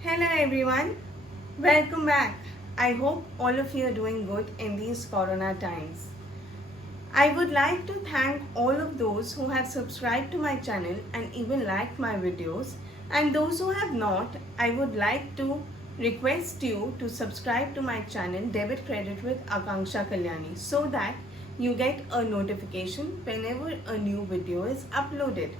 Hello everyone, welcome back. I hope all of you are doing good in these corona times. I would like to thank all of those who have subscribed to my channel and even liked my videos, and those who have not, I would like to request you to subscribe to my channel Debit Credit with Akanksha Kalyani so that you get a notification whenever a new video is uploaded.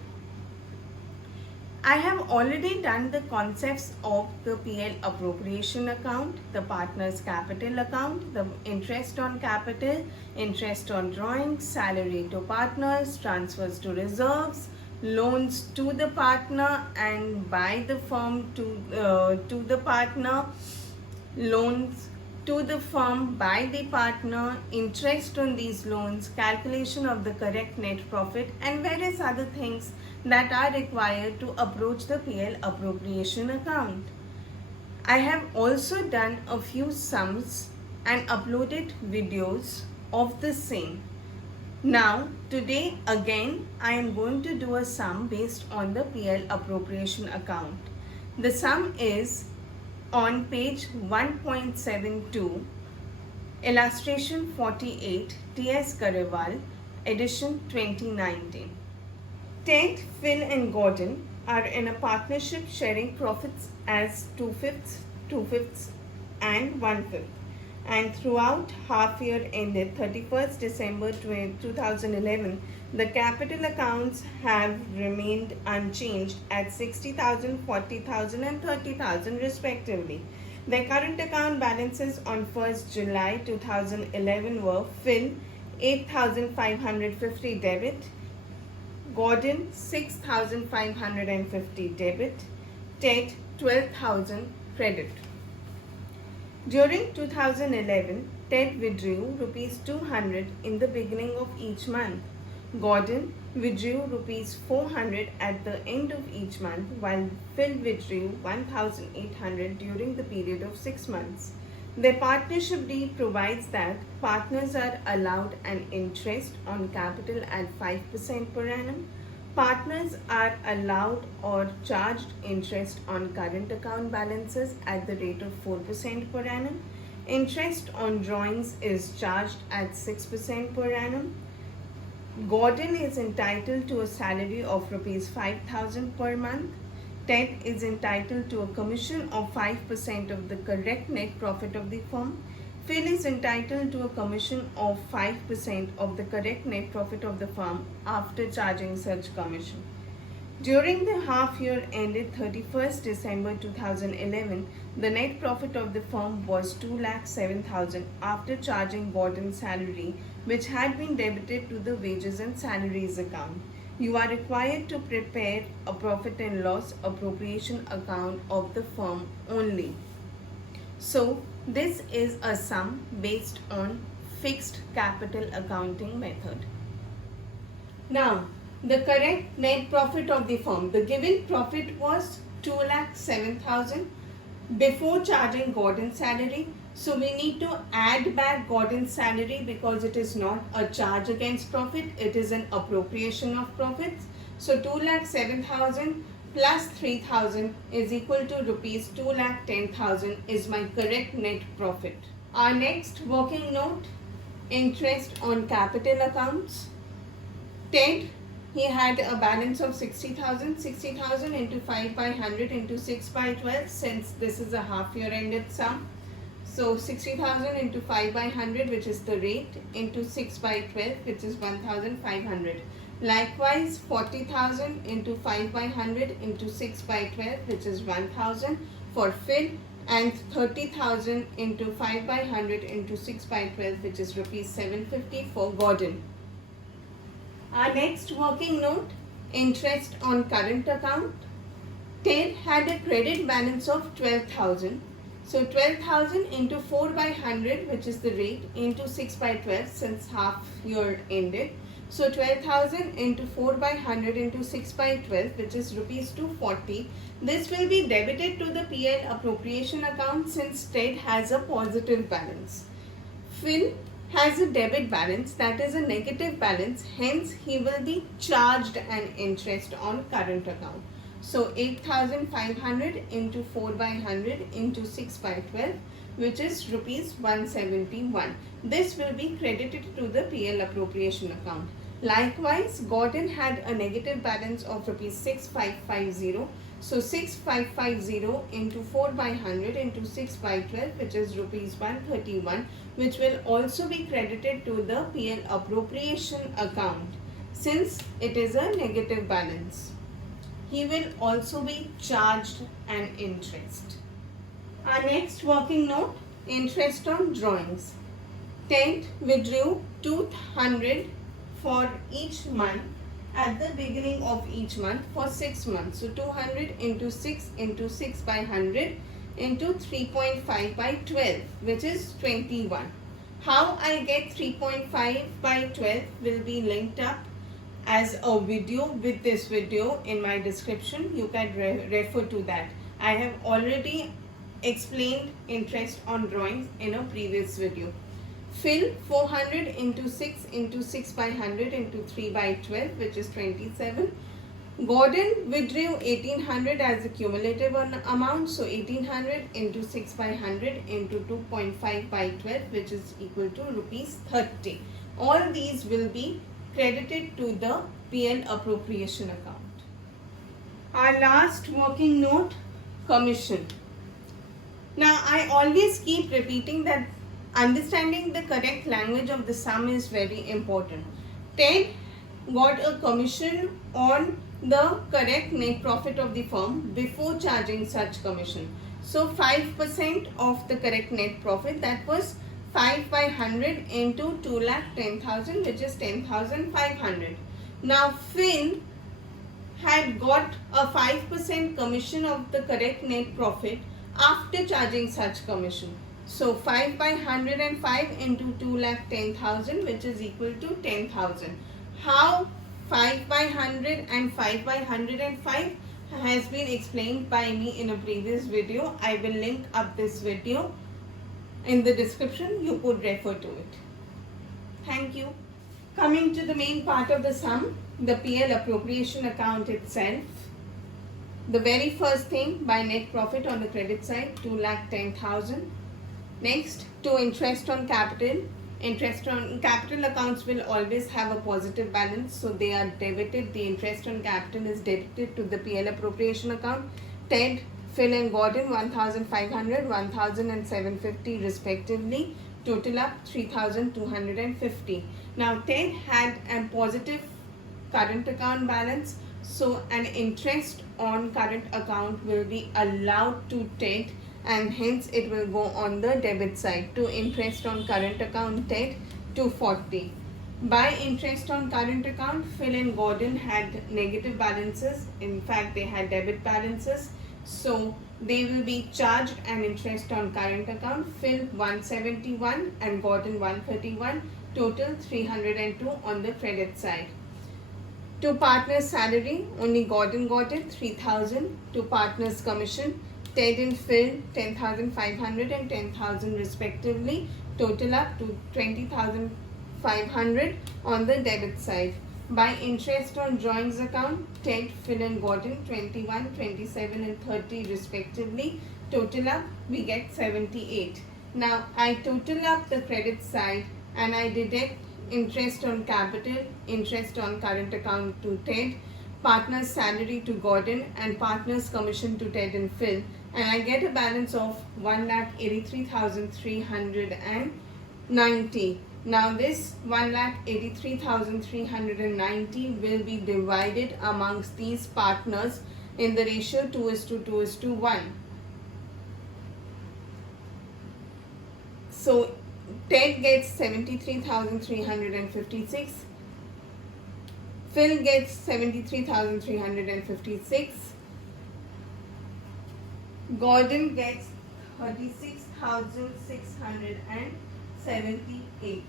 I have already done the concepts of the PL appropriation account, the partner's capital account, the interest on capital, interest on drawings, salary to partners, transfers to reserves, loans to the partner and by the firm to the partner, loans to the firm by the partner, interest on these loans, calculation of the correct net profit, and various other things that are required to approach the PL appropriation account. I have also done a few sums and uploaded videos of the same. Now, today again, I am going to do a sum based on the PL appropriation account. The sum is on page 1.72, illustration 48, T.S. Garewal, edition 2019. Ted, Phil and Gordon are in a partnership sharing profits as 2/5, 2/5 and 1/5. And throughout half year ended 31st December 2011, the capital accounts have remained unchanged at 60,000, 40,000 and 30,000 respectively. Their current account balances on 1st July 2011 were Phil 8,550 debit, Gordon 6,550 debit, Ted 12,000 credit. During 2011, Ted withdrew rupees 200 in the beginning of each month. Gordon withdrew rupees 400 at the end of each month, while Phil withdrew 1,800 during the period of 6 months. Their partnership deed provides that partners are allowed an interest on capital at 5% per annum. Partners are allowed or charged interest on current account balances at the rate of 4% per annum. Interest on drawings is charged at 6% per annum. Gordon is entitled to a salary of rupees 5,000 per month. Ted is entitled to a commission of 5% of the correct net profit of the firm. Phil is entitled to a commission of 5% of the correct net profit of the firm after charging such commission. During the half year ended 31st December 2011, the net profit of the firm was 2,07,000 after charging Gordon's salary, which had been debited to the wages and salaries account. You are required to prepare a profit and loss appropriation account of the firm only. So, this is a sum based on fixed capital accounting method. Now, the correct net profit of the firm. The given profit was 2,07,000 before charging Gordon's salary. So we need to add back Gordon's salary because it is not a charge against profit. It is an appropriation of profits. So 2,07,000 plus 3,000 is equal to rupees 2,10,000 is my correct net profit. Our next working note, interest on capital accounts. Ted, he had a balance of 60,000. 60,000 into 5 by 100 into 6 by 12 since this is a half year ended sum. So 60,000 into 5 by 100 which is the rate into 6 by 12 which is 1,500. Likewise 40,000 into 5 by 100 into 6 by 12 which is 1,000 for Phil, and 30,000 into 5 by 100 into 6 by 12 which is rupees 750 for Gordon. Our next working note, interest on current account. Ted had a credit balance of 12,000. So 12,000 into 4 by 100 which is the rate into 6 by 12 since half year ended. So 12,000 into 4 by 100 into 6 by 12 which is rupees 240. This will be debited to the PL appropriation account since Ted has a positive balance. Phil has a debit balance, that is a negative balance, hence he will be charged an interest on current account. So 8,500 into 4 by 100 into 6 by 12, which is rupees 171. This will be credited to the PL appropriation account. Likewise, Gordon had a negative balance of rupees 6550. So 6550 into 4 by 100 into 6 by 12, which is rupees 131, which will also be credited to the PL appropriation account since it is a negative balance. He will also be charged an interest. Our next working note, interest on drawings. Ted withdrew 200 for each month at the beginning of each month for 6 months. So 200 into 6 into 6 by 100 into 3.5 by 12, which is 21. How I get 3.5 by 12 will be linked up as a video with this video in my description. You can refer to that. I have already explained interest on drawings in a previous video. Fill 400 into 6 into 6 by 100 into 3 by 12, which is 27. Gordon withdrew 1800 as a cumulative amount. So 1800 into 6 by 100 into 2.5 by 12, which is equal to rupees 30. All these will be credited to the PL appropriation account. Our last working note, commission. Now I always keep repeating that understanding the correct language of the sum is very important. Ted got a commission on the correct net profit of the firm before charging such commission. So 5% of the correct net profit, that was 5 by 100 into 2,10,000, which is 10,500. Now Phil had got a 5% commission of the correct net profit after charging such commission. So 5 by 105 into 2,10,000, which is equal to 10,000. How 5 by 100 and 5 by 105 has been explained by me in a previous video. I will link up this video in the description. You could refer to it. Thank you. Coming to the main part of the sum, the PL appropriation account itself. The very first thing, by net profit on the credit side, 2,10,000. Next, to interest on capital. Interest on capital accounts will always have a positive balance, so they are debited. The interest on capital is debited to the PL appropriation account. Ted, Phil and Gordon 1,500, 1,000 and 750 respectively. Total up 3,250. Now Ted had a positive current account balance, so an interest on current account will be allowed to Ted, and hence it will go on the debit side. To interest on current account Ted 240. By interest on current account, Phil and Gordon had negative balances. In fact, they had debit balances, so they will be charged an interest on current account. Phil 171 and Gordon 131. Total 302 on the credit side. To partners' salary, only Gordon got it, 3,000. To partners' commission, Ted and Phil 10,500 and 10,000 respectively. Total up to 20,500 on the debit side. By interest on drawings account, Ted, Phil and Gordon 21, 27 and 30 respectively. Total up, we get 78. Now I total up the credit side and I deduct interest on capital, interest on current account to Ted, partner's salary to Gordon and partner's commission to Ted and Phil, and I get a balance of 1,83,390. Now this 1,83,390 will be divided amongst these partners in the ratio 2:2:1. So Ted gets 73,356. Phil gets 73,356. Gordon gets 36,678.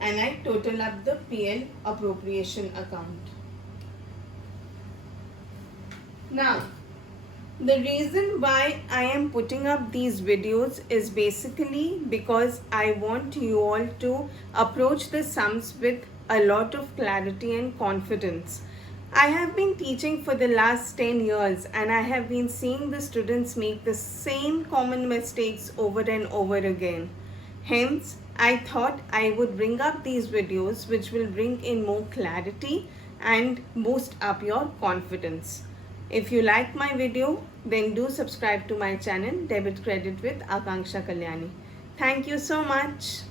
And I total up the PL appropriation account. Now, the reason why I am putting up these videos is basically because I want you all to approach the sums with a lot of clarity and confidence. I have been teaching for the last 10 years and I have been seeing the students make the same common mistakes over and over again. Hence, I thought I would bring up these videos which will bring in more clarity and boost up your confidence. If you like my video, then do subscribe to my channel Debit Credit with Akanksha Kalyani. Thank you so much.